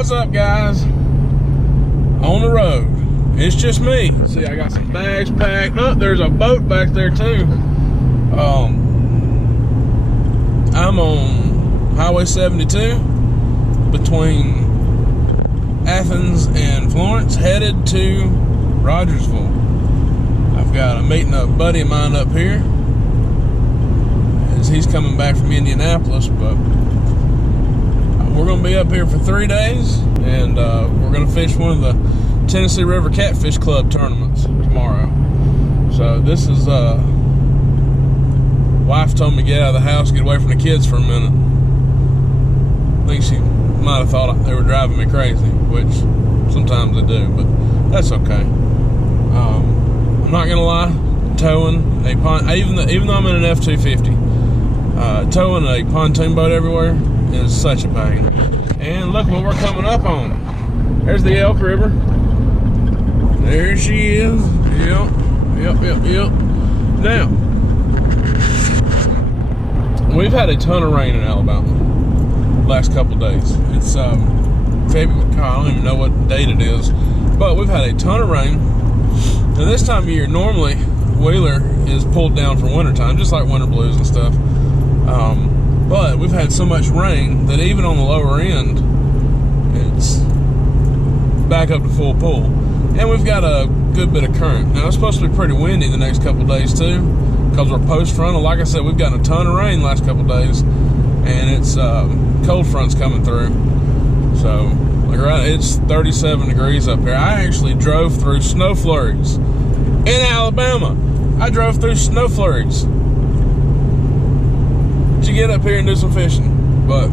What's up, guys? On the road. It's just me. See, I got some bags packed. Oh, there's a boat back there too. I'm on Highway 72 between Athens and Florence, headed to Rogersville. I've got a meeting a buddy of mine up here as he's coming back from Indianapolis, but we're going to be up here for 3 days, and we're going to fish one of the Tennessee River Catfish Club tournaments tomorrow. So this is wife told me to get out of the house, get away from the kids for a minute. I think she might have thought they were driving me crazy, which sometimes they do, but that's okay. I'm not gonna lie, towing a even though I'm in an F-250, towing a pontoon boat everywhere is such a pain. And look what we're coming up on. There's the Elk River. There she is. Yep. Now, we've had a ton of rain in Alabama last couple days. It's February. I don't even know what date it is, but we've had a ton of rain. Now this time of year, normally Wheeler is pulled down for wintertime, just like winter blues and stuff. But we've had so much rain that even on the lower end, it's back up to full pull. And we've got a good bit of current. Now it's supposed to be pretty windy the next couple of days too, because we're post frontal. Like I said, we've gotten a ton of rain the last couple of days, and it's cold fronts coming through. So like it's 37 degrees up here. I actually drove through snow flurries in Alabama. I drove through snow flurries to get up here and do some fishing. But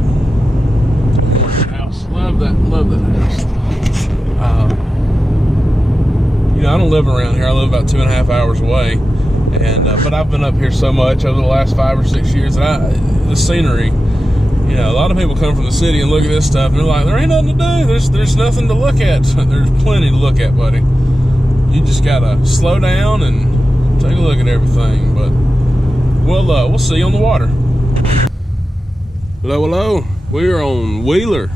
house, love that house. You know, I don't live around here. I live about 2.5 hours away, and but I've been up here so much over the last 5 or 6 years that the scenery. You know, a lot of people come from the city and look at this stuff, and they're like, "There ain't nothing to do. There's nothing to look at." There's plenty to look at, buddy. You just gotta slow down and take a look at everything. But we'll see you on the water. Hello. We are on Wheeler,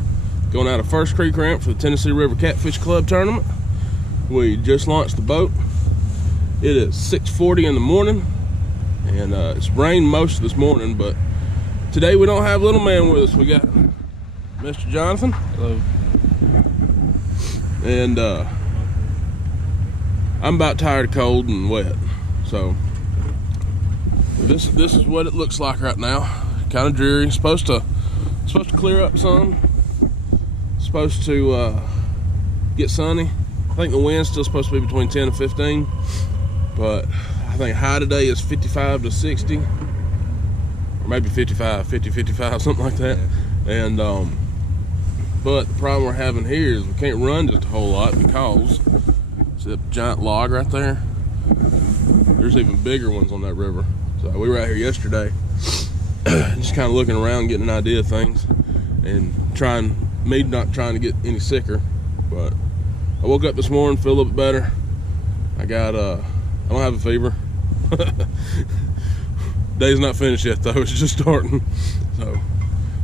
going out of First Creek Ramp for the Tennessee River Catfish Club tournament. We just launched the boat. It is 6:40 in the morning, and it's rained most of this morning, but today we don't have little man with us. We got Mr. Jonathan. Hello. And I'm about tired of cold and wet, so this is what it looks like right now. Kind of dreary. Supposed to clear up some. Supposed to get sunny. I think the wind's still supposed to be between 10 and 15, but I think high today is 55 to 60, or maybe 50, 55, something like that. And but the problem we're having here is we can't run just a whole lot because see that giant log right there? There's even bigger ones on that river. So we were out here yesterday, just kind of looking around, getting an idea of things, and not trying to get any sicker, but I woke up this morning, feel a little bit better. I don't have a fever. Day's not finished yet though, it's just starting. So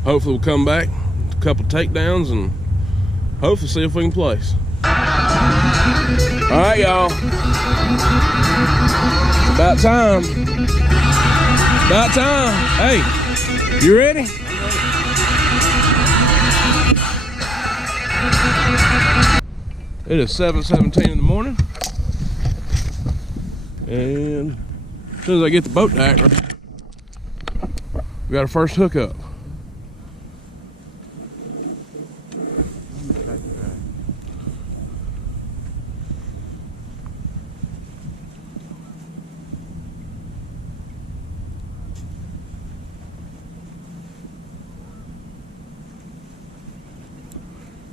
hopefully we'll come back, a couple takedowns, and hopefully see if we can place. All right, y'all. About time. About time. Hey, you ready? It is 7:17 in the morning, and as soon as I get the boat anchored, we got our first hookup.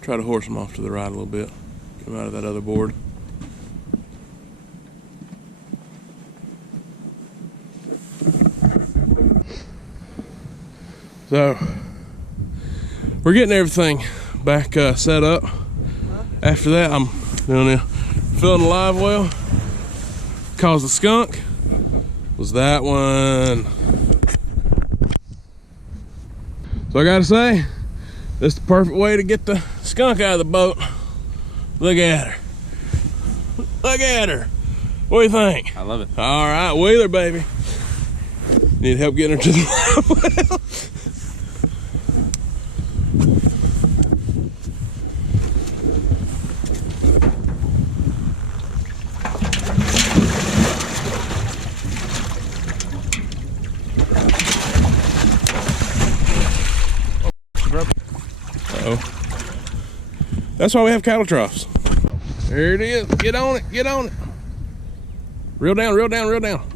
Try to horse them off to the right a little bit. Come out of that other board. So we're getting everything back set up. After that, I'm filling the live well. Cause the skunk was that one. So I gotta say, This is the perfect way to get the skunk out of the boat. Look at her. Look at her. What do you think? I love it. All right, wheeler, baby. Need help getting her to the well. That's why we have cattle troughs. There it is. Get on it. Get on it. Reel down, reel down, reel down.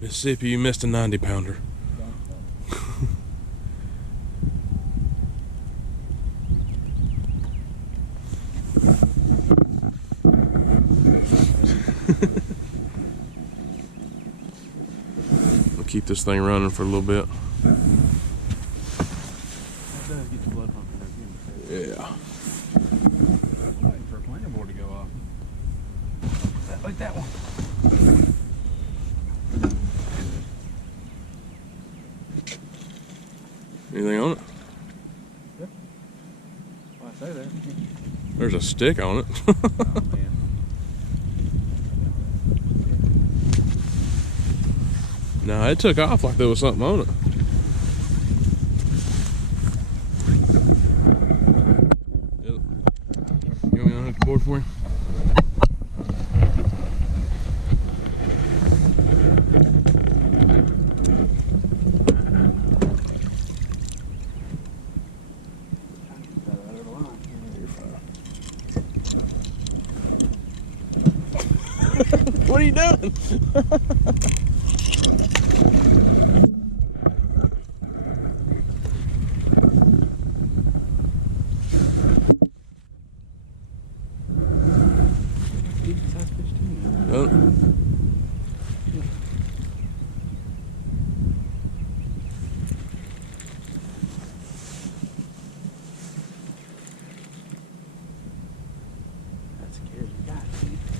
Mississippi, you missed a 90-pounder. We'll keep this thing running for a little bit. Yeah. Waiting for a planer board to go off. Like that one. Anything on it? Yeah. Well, I say that. There's a stick on it. Oh, man. No, it took off like there was something on it. You want me to unhook the board for you? What are you doing? That's scary. God,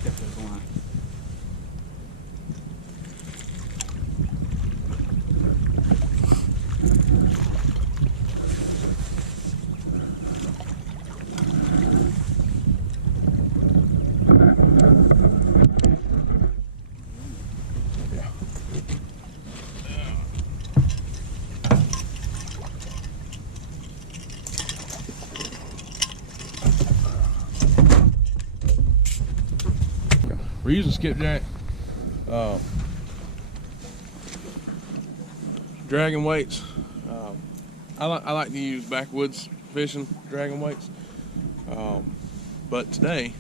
step those line. We're using skipjack. Dragon weights. I like to use backwoods fishing dragon weights. But today,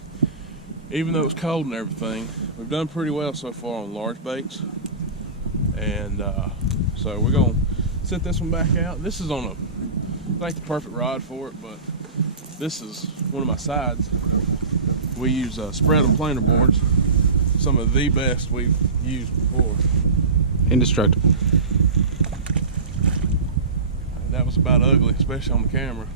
even though it's cold and everything, we've done pretty well so far on large baits. And so we're gonna set this one back out. This is on like the perfect rod for it, but this is one of my sides. We use spread and planer boards. Some of the best we've used before. Indestructible. That was about ugly, especially on the camera.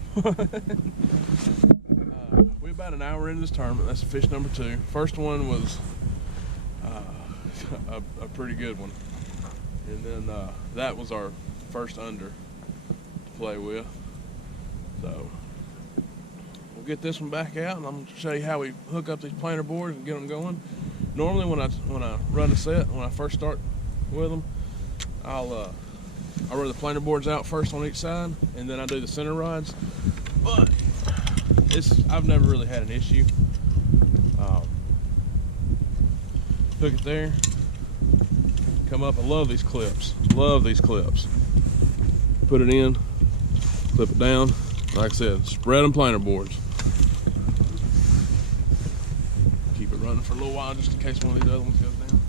We're about an hour into this tournament. That's fish number 2. First one was a pretty good one. And then that was our first under to play with. So we'll get this one back out, and I'm going to show you how we hook up these planer boards and get them going. Normally when I run a set, when I first start with them, I'll run the planer boards out first on each side, and then I do the center rods. But I've never really had an issue. Hook it there, come up. I love these clips. Love these clips. Put it in, clip it down. Like I said, spread them planer boards. Keep it running for a little while just in case one of these other ones goes down.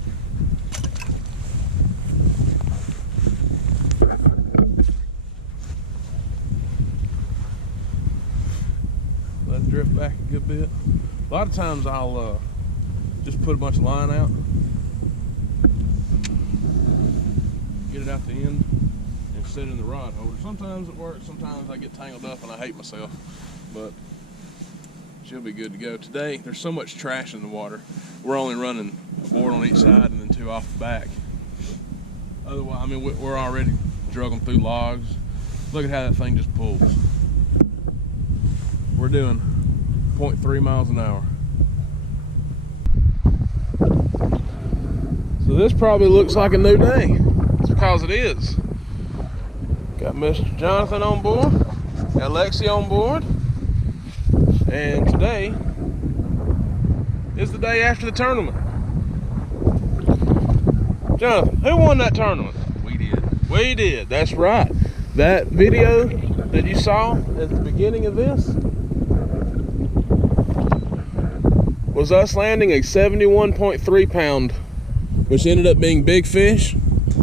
Let it drift back a good bit. A lot of times I'll just put a bunch of line out, get it out the end, and set it in the rod holder. Sometimes it works, sometimes I get tangled up and I hate myself. But she'll be good to go. Today, there's so much trash in the water. We're only running a board on each side and then 2 off the back. Otherwise, I mean, we're already drugging through logs. Look at how that thing just pulls. We're doing 0.3 miles an hour. So this probably looks like a new day. It's because it is. Got Mr. Jonathan on board, got Lexi on board, and today is the day after the tournament. Jonathan, who won that tournament? We did. We did, that's right. That video that you saw at the beginning of this was us landing a 71.3 pound, which ended up being big fish.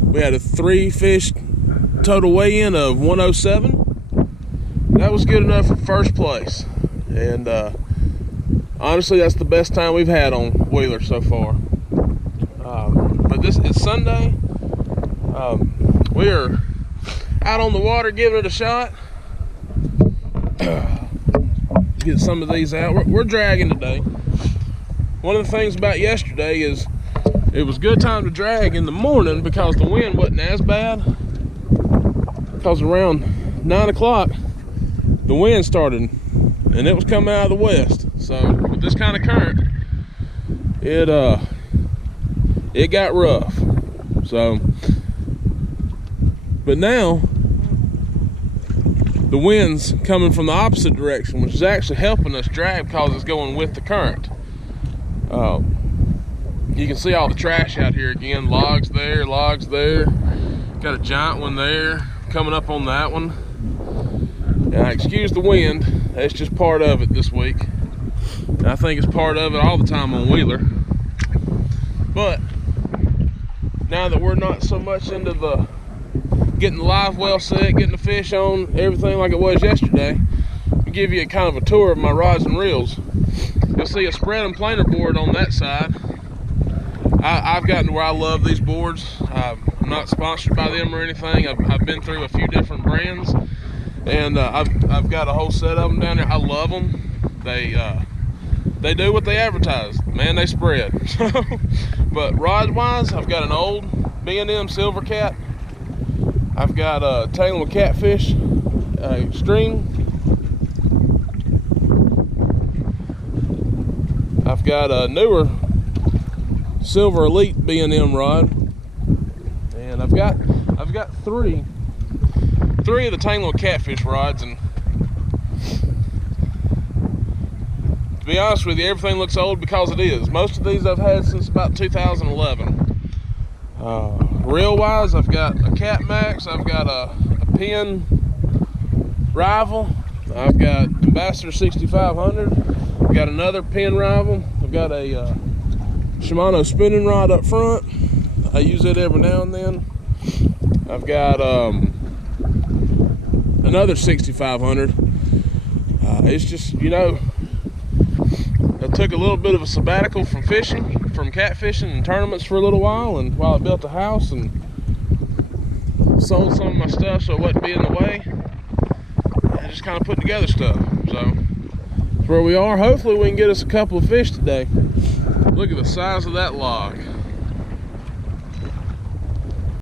We had a 3 fish total weigh-in of 107. That was good enough for first place. And honestly, that's the best time we've had on Wheeler so far. But this is Sunday. We are out on the water giving it a shot. Get some of these out. We're dragging today. One of the things about yesterday is it was a good time to drag in the morning because the wind wasn't as bad. Because around 9 o'clock, the wind started and it was coming out of the west. So with this kind of current, it got rough. So, but now the wind's coming from the opposite direction, which is actually helping us drag because it's going with the current. You can see all the trash out here again. Logs there, logs there. Got a giant one there coming up on that one. Now, excuse the wind, that's just part of it this week. And I think it's part of it all the time on Wheeler. But now that we're not so much into the getting the live well set, getting the fish on, everything like it was yesterday, I'll give you a kind of a tour of my rods and reels. You'll see a spread and planer board on that side. I've gotten to where I love these boards. I'm not sponsored by them or anything. I've been through a few different brands, and I've got a whole set of them down there. I love them. They do what they advertise. Man, they spread. But rod wise, I've got an old B&M Silver Cat. I've got a Taylor Catfish Extreme. I've got a newer Silver Elite B&M rod, and I've got three of the Taylor Catfish rods. And to be honest with you, everything looks old because it is. Most of these I've had since about 2011. Reel wise, I've got a Cat Max, I've got a Penn Rival, I've got Ambassador 6500, I've got another Penn Rival, I've got a Shimano spinning rod up front. I use it every now and then. I've got another 6500. It's just, you know, I took a little bit of a sabbatical from fishing, from catfishing and tournaments for a little while, and while I built a house and sold some of my stuff so it wouldn't be in the way, I just kind of put together stuff. So that's where we are. Hopefully we can get us a couple of fish today. Look at the size of that log.